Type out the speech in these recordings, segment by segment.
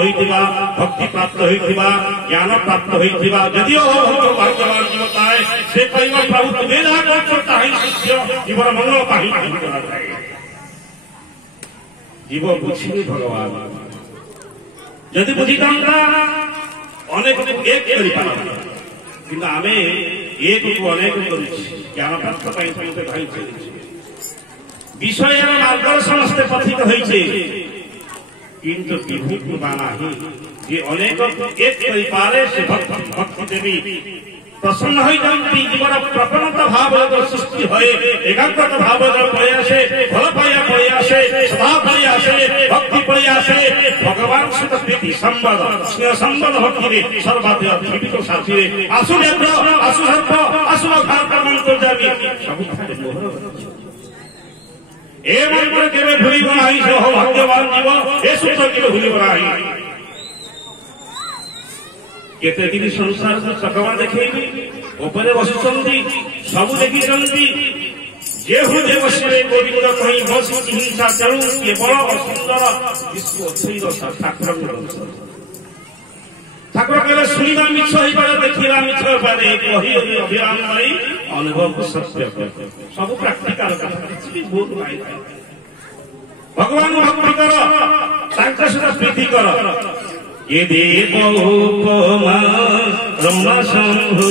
होइथिबा भक्ति प्राप्त होइथिबा ज्ञान प्राप्त होइथिबा यदिओ भाग्यवान जीव ताए से कहबा प्रभु तुमे ना करछो ताहि सत्य जीवन मंगल पाहि करा जाए जीव बुझिबे भगवान यदि बुझितांता अनेक एक करि पारबा किंतु आमे एक को अनेक करूछि ज्ञान प्राप्त पाइ समस्ते भाई विषय मार्ग समस्ते पथित होइछे किंतु विभू बानाही जे अनेक एक करि पारे से भक्ति देवी प्रसन्न हो जाती जीवन प्रपन्नता भाव सृष्टि है एकाग्रता भाव प्रयासे फल पाया प्रयासे स्वभाव प्रयासे भक्ति प्रयासे भगवान सहित प्रीति संबंध स्नेह संबंध भक्ति सर्वाधिक जीवित साथी आसु नेत्र आसु सर्प आसु घर मंत्र जाबी सब ए मंत्र केवे भूलिब नाही से हो भाग्यवान जीव ए सूत्र केवे भूलिब नाही केते दिन संसार को चकवा देखेबी ऊपर बसुचंदी सब देखिचंदी जे हृदय बसिले गोविंद कहीं बसी हिंसा चलू केवल सुंदर विश्व अच्छी ठाकुर ठाकुर कहले सुनिबा मिछ होई पारे देखिबा मिछ होई पारे कहि अभिराम नहीं अनुभव को सत्य सब प्रैक्टिकल किछि भी भूल नाही भगवान भक्ति कर तांका सहित प्रीति कर ये देव उपमा ब्रह्म शंभु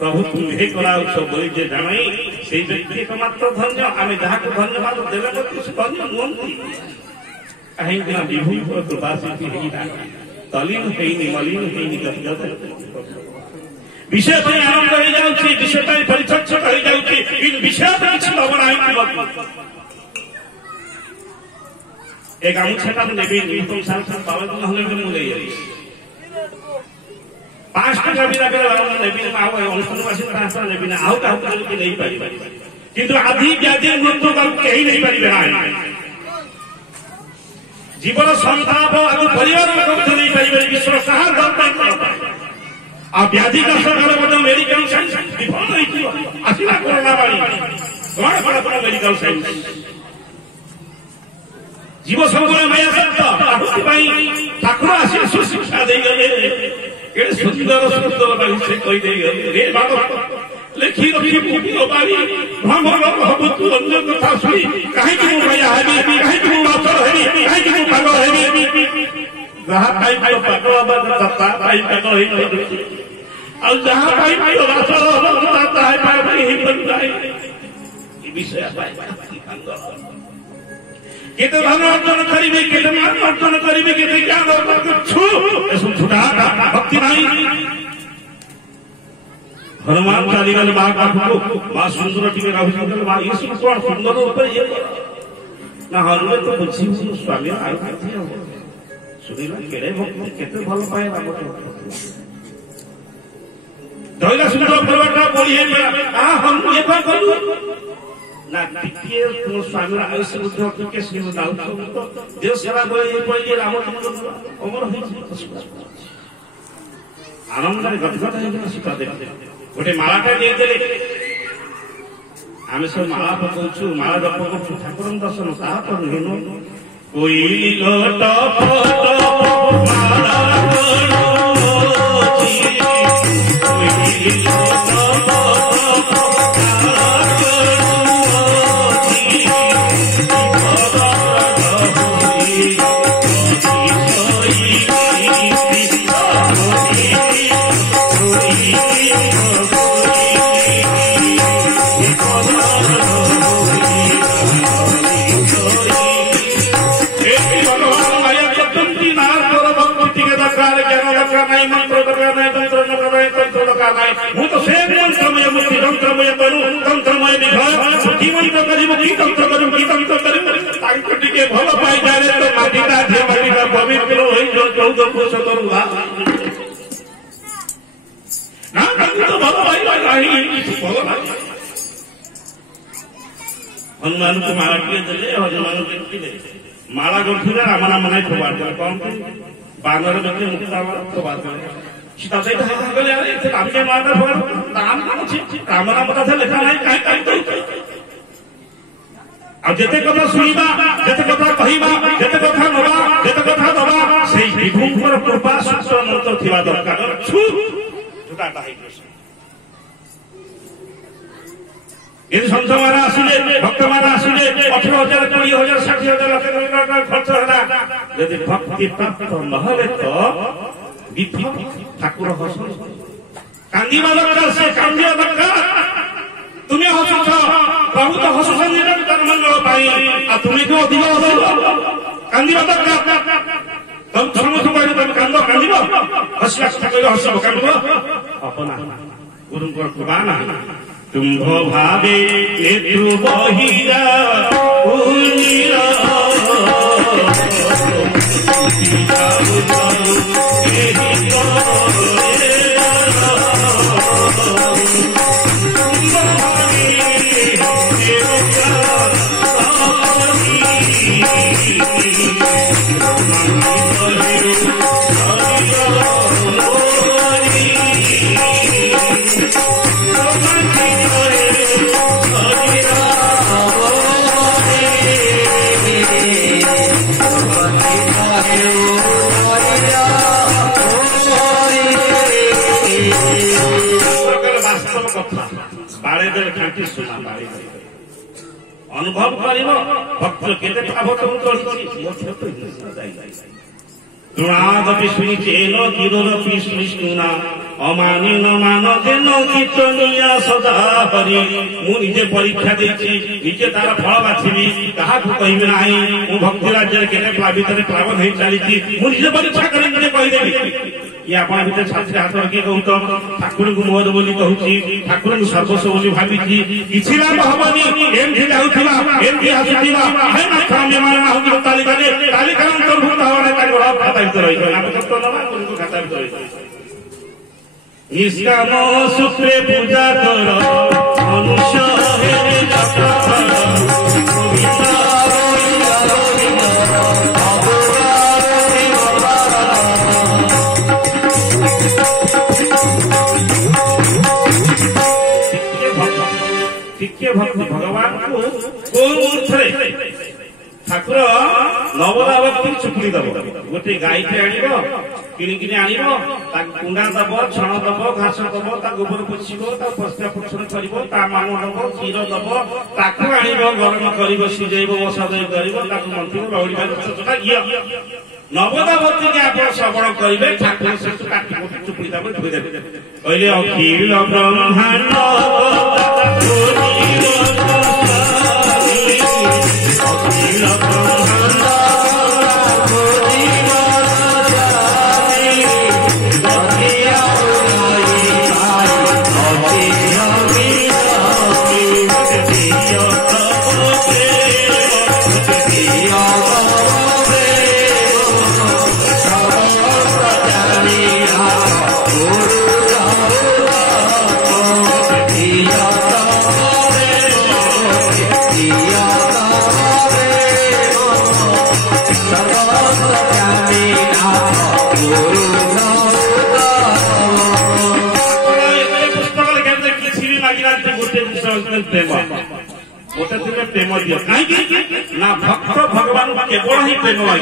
प्रभु तुम्हें कराओ सब बोली जे जानाई से व्यक्ति एकमात्र धन्य आमे जहाँ को धन्यवाद देवे तो धन्य नुहंती कहीं विभू कृपा से तलीन हेनी मलिन हेनी विषय पर आनंद हो जाउछि विषय पर परिचर्चा हो जाउछि इन विषय पर किछि भावना है एक गामुछाटा नेबी तुम साथ बाबा हले मु ले जाई 5 টাকা বিনা করে বাবা নেবি না আও অনুষ্ঠবাসী 5 টাকা নেবি না আও কাউ কি নেই পারি কিন্তু আধি ব্যাধি মৃত্যু কাউ কেই নেই পারিবে না জীবন সন্তাপ আর পরিবার লোক নেই পারিবে বিশ্ব সাহার গল্প आ व्याधि का सरकार मेडिकल साइंस विफल आसला कोरोना बाड़ी कौन बड़ा मेडिकल साइंस जीव संकुल माया सत्य ठाकुर आसी शिक्षा दे गले सुंदर सुंदर बाड़ी से कही दे गले लेखी रखी मुक्ति बाड़ी भ्रमण भवतु अन्य कथा सुनी कहीं की माया हेबी कहीं की मातर हेबी कहीं की पागल हेबी जहाँ टाइम तो पागल दत्ता टाइम पागल ही और जहाँ टाइम तो रास्ता है पागल ही बन जाए विषय केते धन अर्जन करिबे केते मान अर्जन करिबे केते ज्ञान अर्जन छु एसु झूठा भक्ति नहीं हनुमान चालीसा मां का मां सुंदर टीके रहु सुंदर मां ये कोन सुंदर ऊपर ये ना हनुमान तो बुझी स्वामी आए थे सुनिला केड़े भक्ति केते भल पाए धैर्य सुंदर प्रवटा बोली है आ हम ये करू ना टिके तुम स्वामी आयुष बुद्ध के श्रीमद दाऊ देव सेवा बोले ये पहिले रामचंद्र अमर हो आनंद गदगद है सीता दे गोटे मालाटा दे देले आमे सब माला पकौछु माला जप करछु ठाकुर दर्शन ता पर हेनो कोई लोट पट माला कोई लोट मंत्रमय मुक्ति तंत्रमय बनु तंत्रमय विभव की तंत्र तांको टिके भल पाई जाए तो माटीटा जे माटीटा पवित्र होई जो 14 वर्ष करूगा ना तो भल पाई नहीं भल पाई हनुमान को माला किए देले हनुमान को माला गंठुले राम नाम नहीं प्रबाद करे कौन बानर बच्चे मुक्ता प्रबाद करे सीता सहित गले अरे राम के माला राम नाम अछि राम नाम कथा लेखा नहीं काई तो अब जेते कथा सुनिबा जेते कथा कहिबा जेते कथा नबा जेते कथा दबा सेई विभुंकर कृपा सूत्र मंत्र थिबा दरकार छु जुटाटा है कृष्ण यदि संत माना आसिले भक्त माना आसिले 18,000 20,000 60,000 लाख खर्च होला यदि भक्ति प्राप्त नहले तो विधि ठाकुर हस कांदिबा दरकार से कांदिया दरकार तुम्हें हसुछ प्रभु तो हसुछ निरंतर मंगल पाई आ तुम्हें क्यों अधिक हसुछ कांदिबा दरकार तुम समस्त कहले तुम कांद कांदिबो हसला कथा कहले हसब कांदिबो अपना गुरुंकर कृपा ना तुम्भ भावे नेत्रु बहिरा उनिरा अनुभव कर भक्त केते भागवत तृणादपि सुनिचेन गिरोरपि सुनिष्णुना अमानिन मानदेन कीर्तनीय सदा हरि मु निजे परीक्षा देछि निजे तार फल बाछिबि काहाकु कहिबि नाही मु भक्ति राज्य केते प्लावितरे प्लावन होई चालिछि मु निजे परीक्षा करि निजे कहि देबि ये आपण भीतर छात्री हाथ रखी कहू तो ठाकुर को मोहर बोली कहूची ठाकुर को सर्वस्व बोली भाविची किछि लाभ हबनी एमथि जाउथिबा एमथि आसुथिबा हे ना क्रमे मारना होगी तालिका अंतर्भुक्त होने का बड़ा खाता भीतर रही नाम सत्य नवा गुरु को खाता भीतर रही निष्काम सूत्रे पूजा कर मनुष्य हे भगवान को ठाकुर नवदा भक्ति चुपुड़ी दब गोटे गाई के आण किणिकी आण कुंडा दब छण दब घास दब गोबर पोषिब पस्ता पोषण कर मान दब क्षीर दब ताकू आण गरम कर सिझेब बसा दही कर मंत्री लौड़ी नवदा भक्ति के आप श्रवण करेंगे ठाकुर से चुपुड़ी दब धोईदेवे कहले अखिल ब्रह्मांड प्रेम दियो ना भक्त भगवान केवल ही प्रेम